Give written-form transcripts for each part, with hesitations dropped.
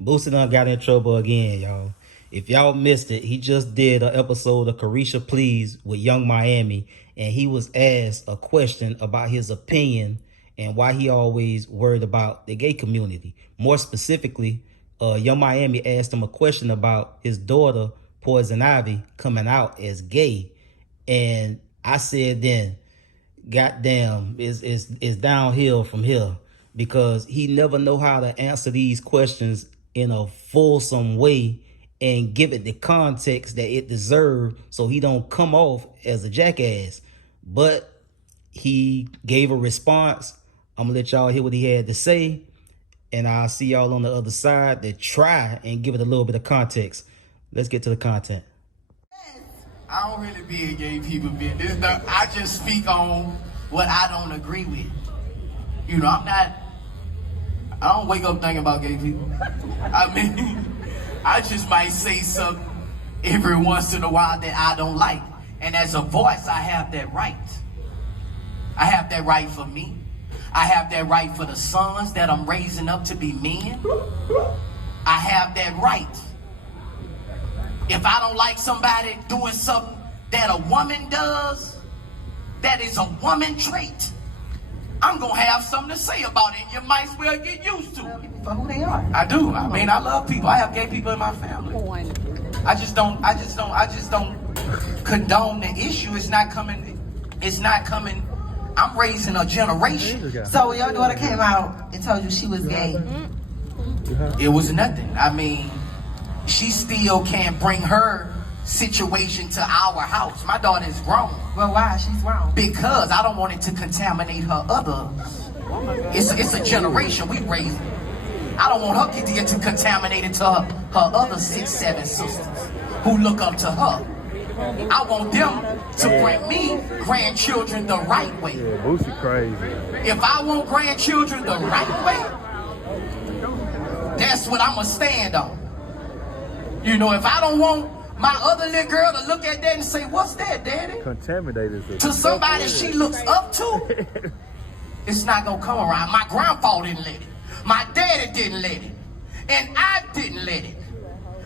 Boosie done got in trouble again, y'all. If y'all missed it, he just did an episode of Carisha Please with Young Miami, and he was asked a question about his opinion and why he always worried about the gay community. More specifically, Young Miami asked him a question about his daughter, Poison Ivy, coming out as gay. And I said then, goddamn, is downhill from here, because he never know how to answer these questions in a fulsome way and give it the context that it deserves, so he don't come off as a jackass. But he gave a response. I'm gonna let y'all hear what he had to say, and I'll see y'all on the other side to try and give it a little bit of context. Let's get to the content. I don't really be in gay people business. I just speak on what I don't agree with. You know, I don't wake up thinking about gay people. I mean, I just might say something every once in a while that I don't like. And as a voice, I have that right. I have that right for me. I have that right for the sons that I'm raising up to be men. I have that right. If I don't like somebody doing something that a woman does, that is a woman trait, I'm going to have something to say about it, and you might as well get used to it. For who they are. I do. I mean, I love people. I have gay people in my family. I just don't condone the issue. It's not coming. I'm raising a generation. So when your daughter came out and told you she was gay, It was nothing. I mean, she still can't bring her situation to our house. My daughter is grown. well, why? She's wrong. Because I don't want it to contaminate her others. It's a generation we raising. I don't want her to get to contaminate it to her other 6, 7 sisters who look up to her. I want them to bring me grandchildren the right way. Yeah, Boosie crazy. If I want grandchildren the right way, that's what I'm going to stand on. You know, if I don't want my other little girl to look at that and say, "What's that, Daddy?" Contaminated. To somebody she looks up to, it's not going to come around. My grandpa didn't let it. My daddy didn't let it. And I didn't let it.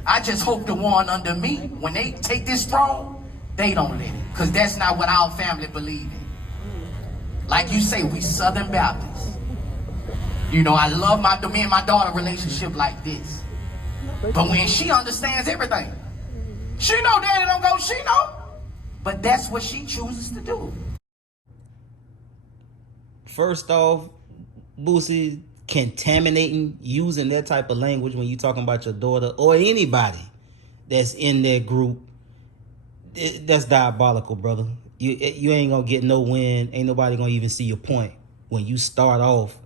I just hope the one under me, when they take this throne, they don't let it. Because that's not what our family believe in. Like you say, we Southern Baptists. You know, I love me and my daughter relationship like this. But when she understands everything, she know Daddy don't go, she know. But that's what she chooses to do. First off, Boosie contaminating, using that type of language when you talking about your daughter or anybody that's in that group, that's diabolical, brother. You ain't gonna get no win. Ain't nobody gonna even see your point when you start off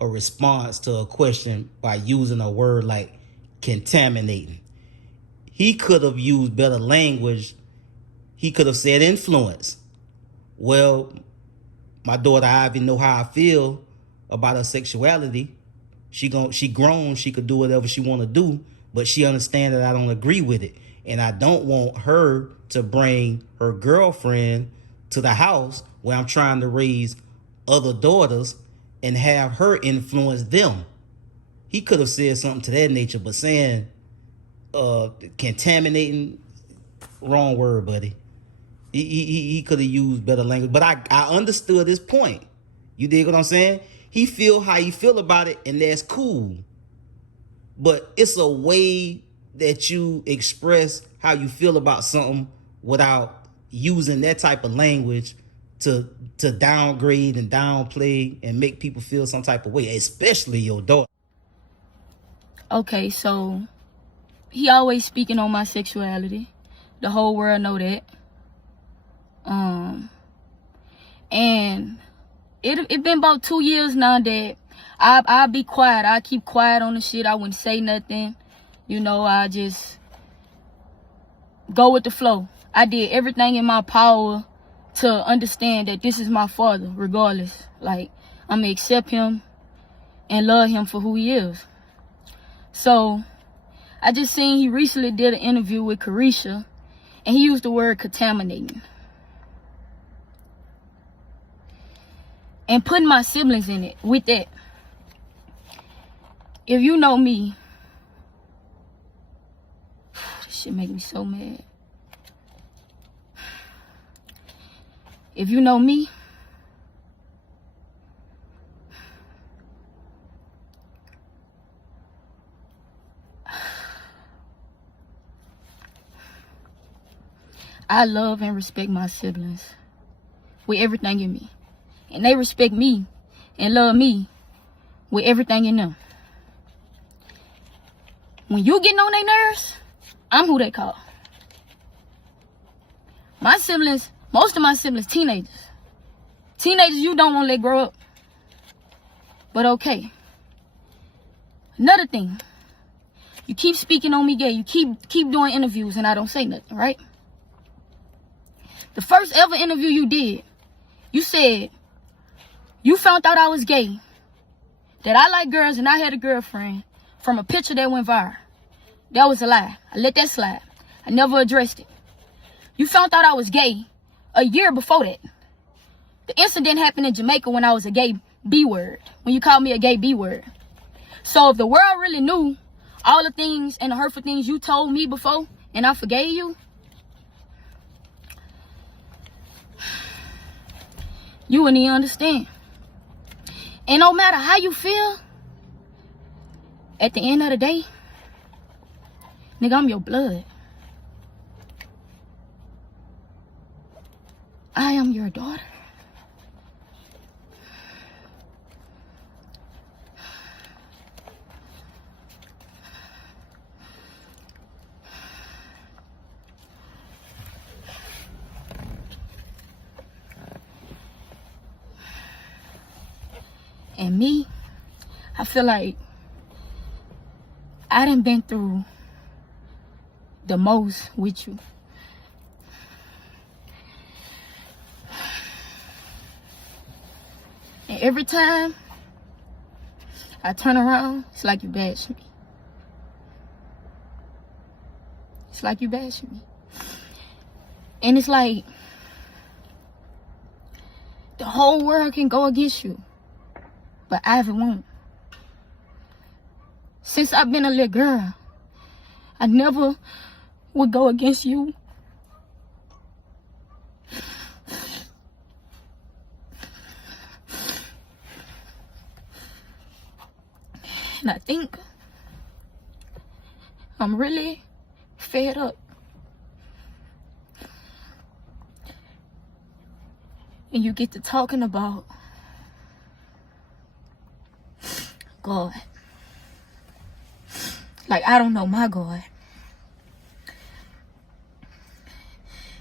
a response to a question by using a word like contaminating. He could have used better language. He could have said influence. Well, my daughter Ivy know how I feel about her sexuality. She grown, she could do whatever she want to do, but she understand that I don't agree with it. And I don't want her to bring her girlfriend to the house where I'm trying to raise other daughters and have her influence them. He could have said something to that nature, but saying contaminating, wrong word, buddy. He could have used better language, but I understood his point. You dig what I'm saying? He feel how he feel about it, and that's cool. But it's a way that you express how you feel about something without using that type of language to downgrade and downplay and make people feel some type of way, especially your daughter. Okay, so he always speaking on my sexuality. The whole world know that. And it been about 2 years now that I'll be quiet. I keep quiet on the shit. I wouldn't say nothing. You know, I just go with the flow. I did everything in my power to understand that this is my father, regardless. Like, I'm gonna accept him and love him for who he is. So, I just seen he recently did an interview with Carisha, and he used the word contaminating. And putting my siblings in it with that. If you know me, shit make me so mad. If you know me, I love and respect my siblings with everything in me. And they respect me and love me with everything in them. When you getting on their nerves, I'm who they call. My siblings, most of my siblings, teenagers. Teenagers you don't want to let grow up. But okay. Another thing. You keep speaking on me gay. You keep doing interviews and I don't say nothing, right? The first ever interview you did, you said you found out I was gay, that I like girls and I had a girlfriend from a picture that went viral. That was a lie. I let that slide. I never addressed it. You found out I was gay a year before that. The incident happened in Jamaica when I was a gay B-word, when you called me a gay B-word. So if the world really knew all the things and the hurtful things you told me before and I forgave you, you wouldn't even understand. And no matter how you feel, at the end of the day, nigga, I'm your blood. I am your daughter. And me, I feel like I done been through the most with you. And every time I turn around, it's like you bash me. It's like you bash me. And it's like the whole world can go against you, but Ivy won't. Since I've been a little girl, I never would go against you. And I think I'm really fed up. And you get to talking about God. Like, I don't know my God.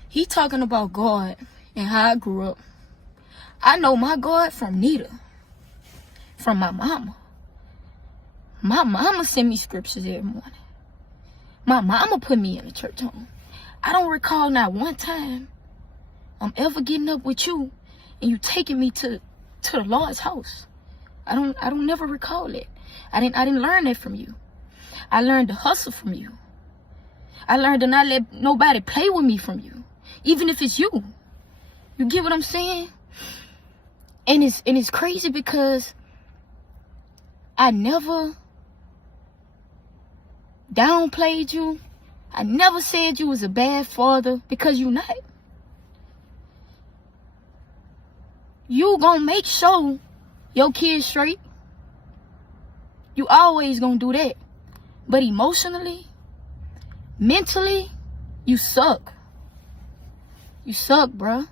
He talking about God and how I grew up. I know my God from Nita. From my mama. My mama sent me scriptures every morning. My mama put me in a church home. I don't recall not one time I'm ever getting up with you and you taking me to the Lord's house. I don't never recall it. I didn't learn that from you. I learned to hustle from you. I learned to not let nobody play with me from you. Even if it's you. You get what I'm saying? And it's crazy because I never downplayed you. I never said you was a bad father, because you not. You gonna make sure your kids straight. You always gonna do that. But emotionally, mentally, you suck. You suck, bruh.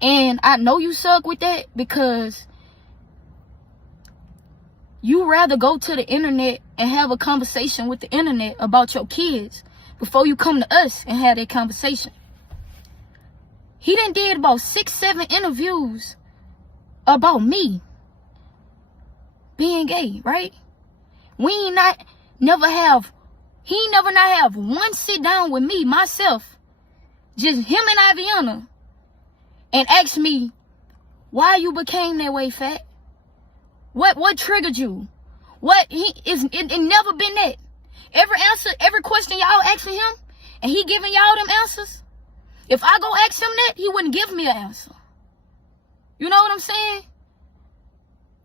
And I know you suck with that because you rather go to the internet and have a conversation with the internet about your kids before you come to us and have that conversation. He done did about 6-7 interviews about me being gay, right? He never not have one sit down with me, myself, just him and Aviana, and ask me why you became that way, Fat. What triggered you? It never been that. Every question y'all asking him, and he giving y'all them answers. If I go ask him that, he wouldn't give me an answer. You know what I'm saying?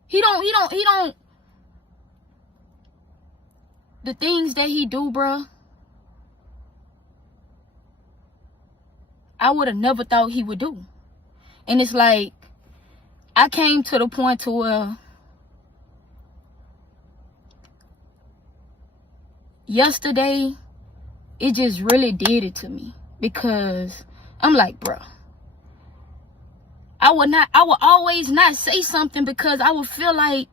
He don't. The things that he do, bruh, I would have never thought he would do. And it's like, I came to the point to where yesterday, it just really did it to me. Because I'm like, bro, I would always not say something because I would feel like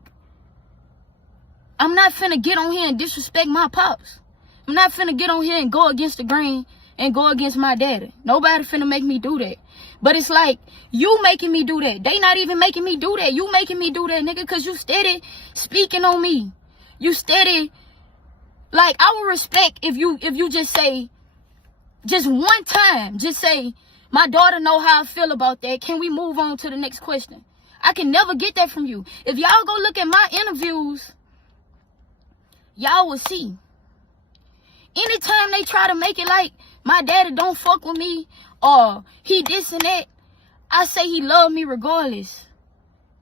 I'm not finna get on here and disrespect my pops. I'm not finna get on here and go against the grain and go against my daddy. Nobody finna make me do that. But it's like, you making me do that. They not even making me do that. You making me do that, nigga, because you steady speaking on me. You steady, like, I would respect if you just say, just one time, just say, my daughter know how I feel about that. Can we move on to the next question? I can never get that from you. If y'all go look at my interviews, y'all will see. Anytime they try to make it like my daddy don't fuck with me or he this and that, I say he love me regardless.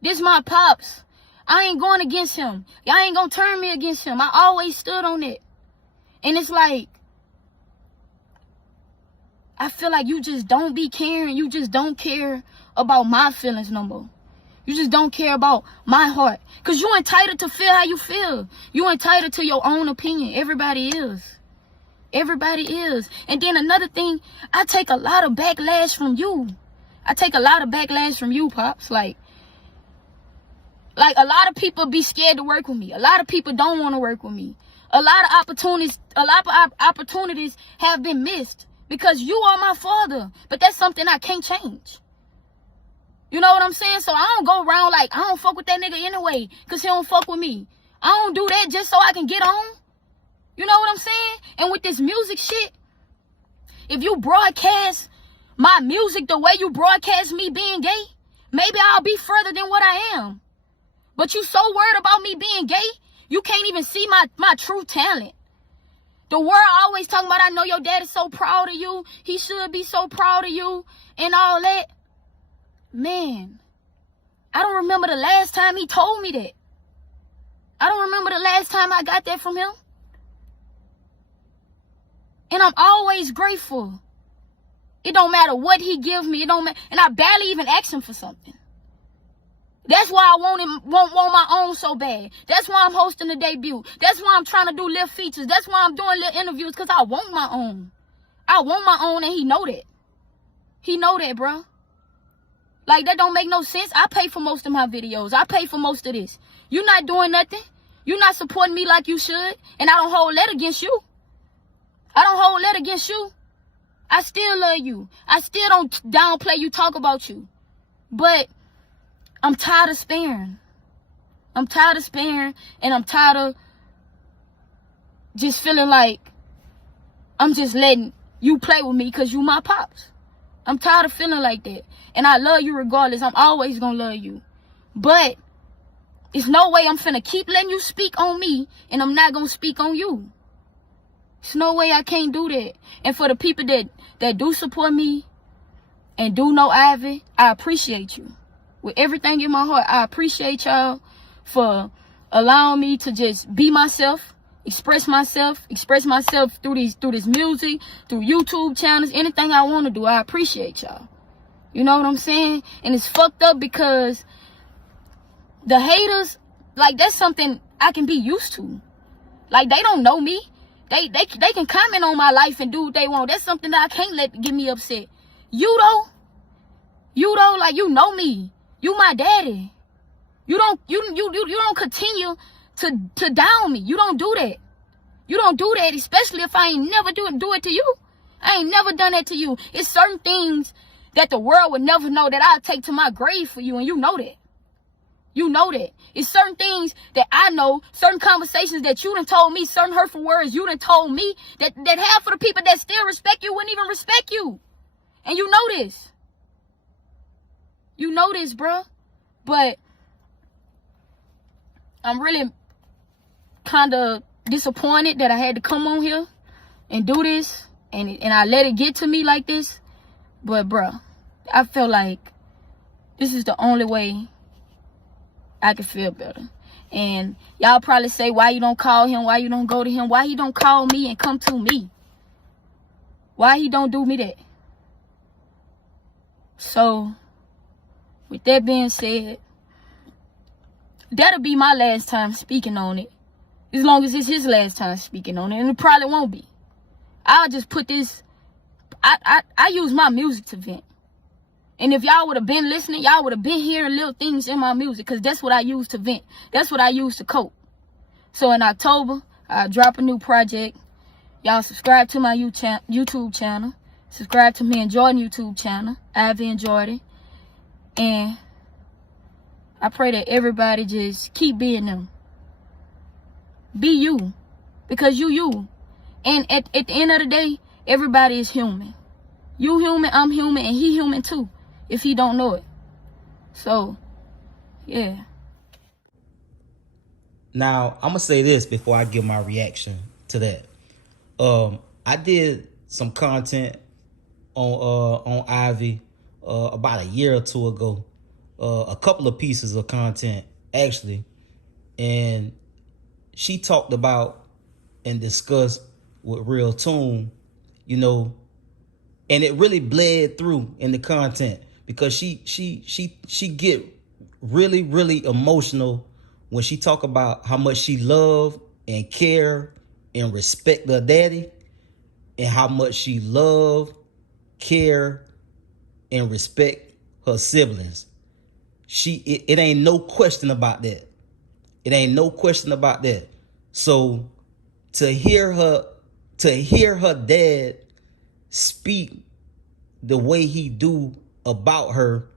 This my pops. I ain't going against him. Y'all ain't gonna turn me against him. I always stood on it. And it's like, I feel like you just don't be caring. You just don't care about my feelings no more. You just don't care about my heart. Because you entitled to feel how you feel. You entitled to your own opinion. Everybody is. Everybody is. And then another thing, I take a lot of backlash from you. I take a lot of backlash from you, Pops. Like a lot of people be scared to work with me. A lot of people don't want to work with me. A lot of opportunities have been missed because you are my father. But that's something I can't change. You know what I'm saying? So I don't go around like, I don't fuck with that nigga anyway because he don't fuck with me. I don't do that just so I can get on. You know what I'm saying? And with this music shit, if you broadcast my music the way you broadcast me being gay, maybe I'll be further than what I am. But you so worried about me being gay, you can't even see my true talent. The world always talking about, I know your dad is so proud of you. He should be so proud of you and all that. Man, I don't remember the last time he told me that. I don't remember the last time I got that from him. And I'm always grateful. It don't matter what he gives me. It don't matter. And I barely even ask him for something. That's why I want my own so bad. That's why I'm hosting the debut. That's why I'm trying to do little features. That's why I'm doing little interviews, because I want my own. I want my own, and he know that. He know that, bro. Like, that don't make no sense. I pay for most of my videos. I pay for most of this. You not doing nothing. You not supporting me like you should. And I don't hold that against you. I don't hold that against you. I still love you. I still don't downplay you, talk about you. But I'm tired of sparing. I'm tired of sparing, and I'm tired of just feeling like I'm just letting you play with me because you my pops. I'm tired of feeling like that. And I love you regardless. I'm always going to love you. But it's no way I'm finna keep letting you speak on me and I'm not going to speak on you. There's no way I can't do that. And for the people that do support me and do know Ivy, I appreciate you. With everything in my heart, I appreciate y'all for allowing me to just be myself, express myself through this music, through YouTube channels, anything I want to do. I appreciate y'all. You know what I'm saying? And it's fucked up because the haters, like, that's something I can be used to. Like, they don't know me. They can comment on my life and do what they want. That's something that I can't let get me upset. You though, like, you know me. You my daddy. You don't continue to down me. You don't do that. You don't do that, especially if I ain't never do it to you. I ain't never done that to you. It's certain things that the world would never know that I'll take to my grave for you, and you know that. You know that. It's certain things that I know, certain conversations that you done told me, certain hurtful words you done told me, that half of the people that still respect you wouldn't even respect you. And you know this. You know this, bruh. But I'm really kind of disappointed that I had to come on here and do this. And I let it get to me like this. But, bruh, I feel like this is the only way I can feel better. And y'all probably say, why you don't call him? Why you don't go to him? Why he don't call me and come to me? Why he don't do me that? So, with that being said, that'll be my last time speaking on it. As long as it's his last time speaking on it, and it probably won't be. I'll just put this, I use my music to vent. And if y'all would have been listening, y'all would have been hearing little things in my music, because that's what I use to vent. That's what I use to cope. So in October, I'll drop a new project. Y'all subscribe to my YouTube channel. Subscribe to me and Jordan YouTube channel, Ivy and Jordan. And I pray that everybody just keep being them. Be you. Because you. And at the end of the day, everybody is human. You human, I'm human, and he human too, if he don't know it. So, yeah. Now, I'm gonna say this before I give my reaction to that. I did some content on Ivy about a year or two ago. A couple of pieces of content actually, and she talked about and discussed with Real Tune, you know, and it really bled through in the content because she get really, really emotional when she talk about how much she love and care and respect her daddy, and how much she love, care, and respect her siblings. It ain't no question about that. It ain't no question about that. So to hear her dad speak the way he do about her,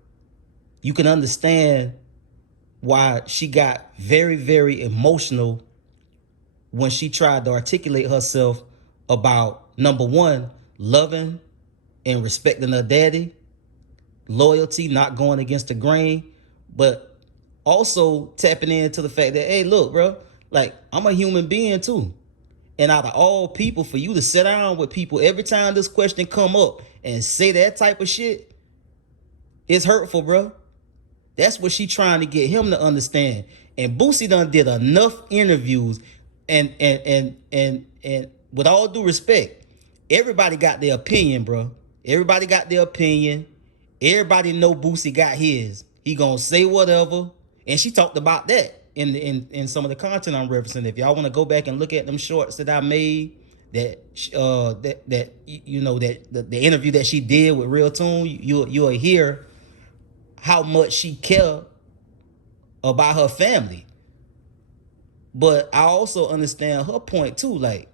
you can understand why she got very, very emotional when she tried to articulate herself about, number one, loving and respecting her daddy, loyalty, not going against the grain, but also tapping into the fact that, hey, look, bro, like, I'm a human being too. And out of all people, for you to sit down with people every time this question come up and say that type of shit, it's hurtful, bro. That's what she trying to get him to understand. And Boosie done did enough interviews, and with all due respect, everybody got their opinion, bro. Everybody got their opinion. Everybody know Boosie got his. He gonna say whatever. And she talked about that in some of the content I'm referencing. If y'all want to go back and look at them shorts that I made, the interview that she did with Real Tune, you'll hear how much she care about her family. But I also understand her point too. Like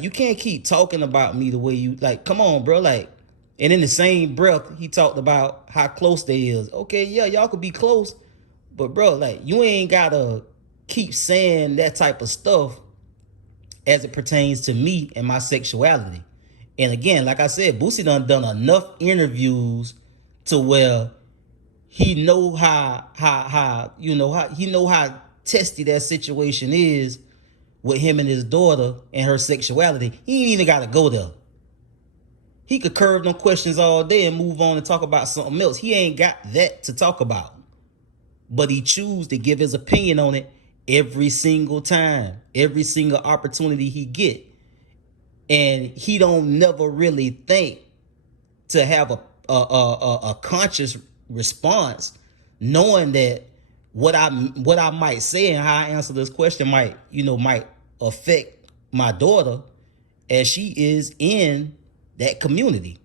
you can't keep talking about me the way you, like, come on, bro. Like, and in the same breath, he talked about how close they is. Okay, yeah, y'all could be close, but bro, like, you ain't gotta keep saying that type of stuff as it pertains to me and my sexuality. And again, like I said, Boosie done enough interviews to where he know how testy that situation is with him and his daughter and her sexuality. He ain't even gotta go there. He could curve them questions all day and move on and talk about something else. He ain't got that to talk about. But he choose to give his opinion on it every single time, every single opportunity he get. And he don't never really think to have a conscious response, knowing that what I might say and how I answer this question might affect my daughter as she is in that community.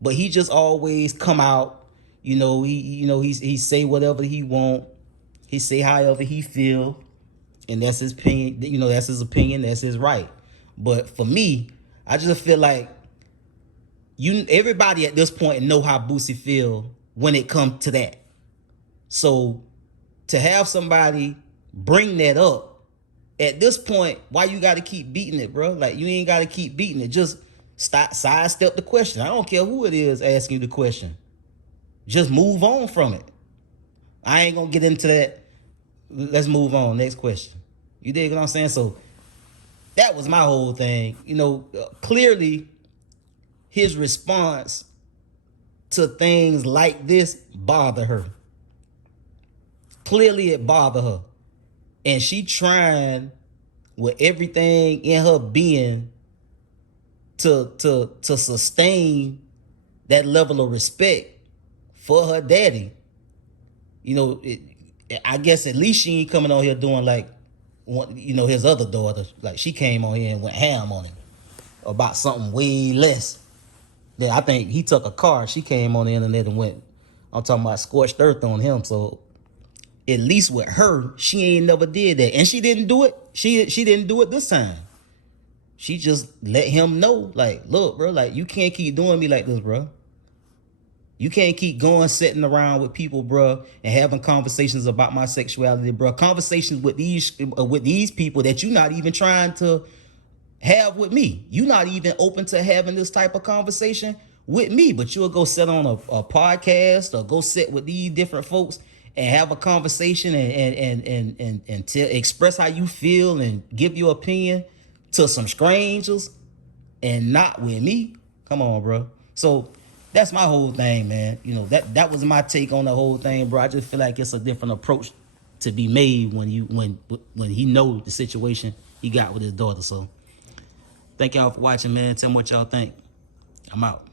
But he just always come out, he say whatever he want, he say however he feel, and that's his opinion. That's his opinion, that's his right. But for me, I just feel like everybody at this point know how Boosie feel when it comes to that. So to have somebody bring that up at this point, why you got to keep beating it, bro? Like, you ain't got to keep beating it. Just sidestep the question. I don't care who it is asking you the question. Just move on from it. I ain't gonna get into that. Let's move on. Next question. You dig what I'm saying? So that was my whole thing. Clearly his response to things like this bother her. Clearly it bother her. And she trying with everything in her being to sustain that level of respect for her daddy. You know, I guess at least she ain't coming on here doing like, you know, his other daughter. Like she came on here and went ham on him about something way less. Then I think he took a car. She came on the internet and went, I'm talking about scorched earth on him. So at least with her, she ain't never did that. And she didn't do it. She didn't do it this time. She just let him know, like, look, bro, like, you can't keep doing me like this, bro. You can't keep going, sitting around with people, bro, and having conversations about my sexuality, bro. Conversations with these people that you're not even trying to have with me. You're not even open to having this type of conversation with me, but you'll go sit on a podcast or go sit with these different folks and have a conversation and express how you feel and give your opinion to some strangers and not with me. Come on, bro. So that's my whole thing, man. You know, that was my take on the whole thing, bro. I just feel like it's a different approach to be made when he knows the situation he got with his daughter. So thank y'all for watching, man. Tell me what y'all think. I'm out.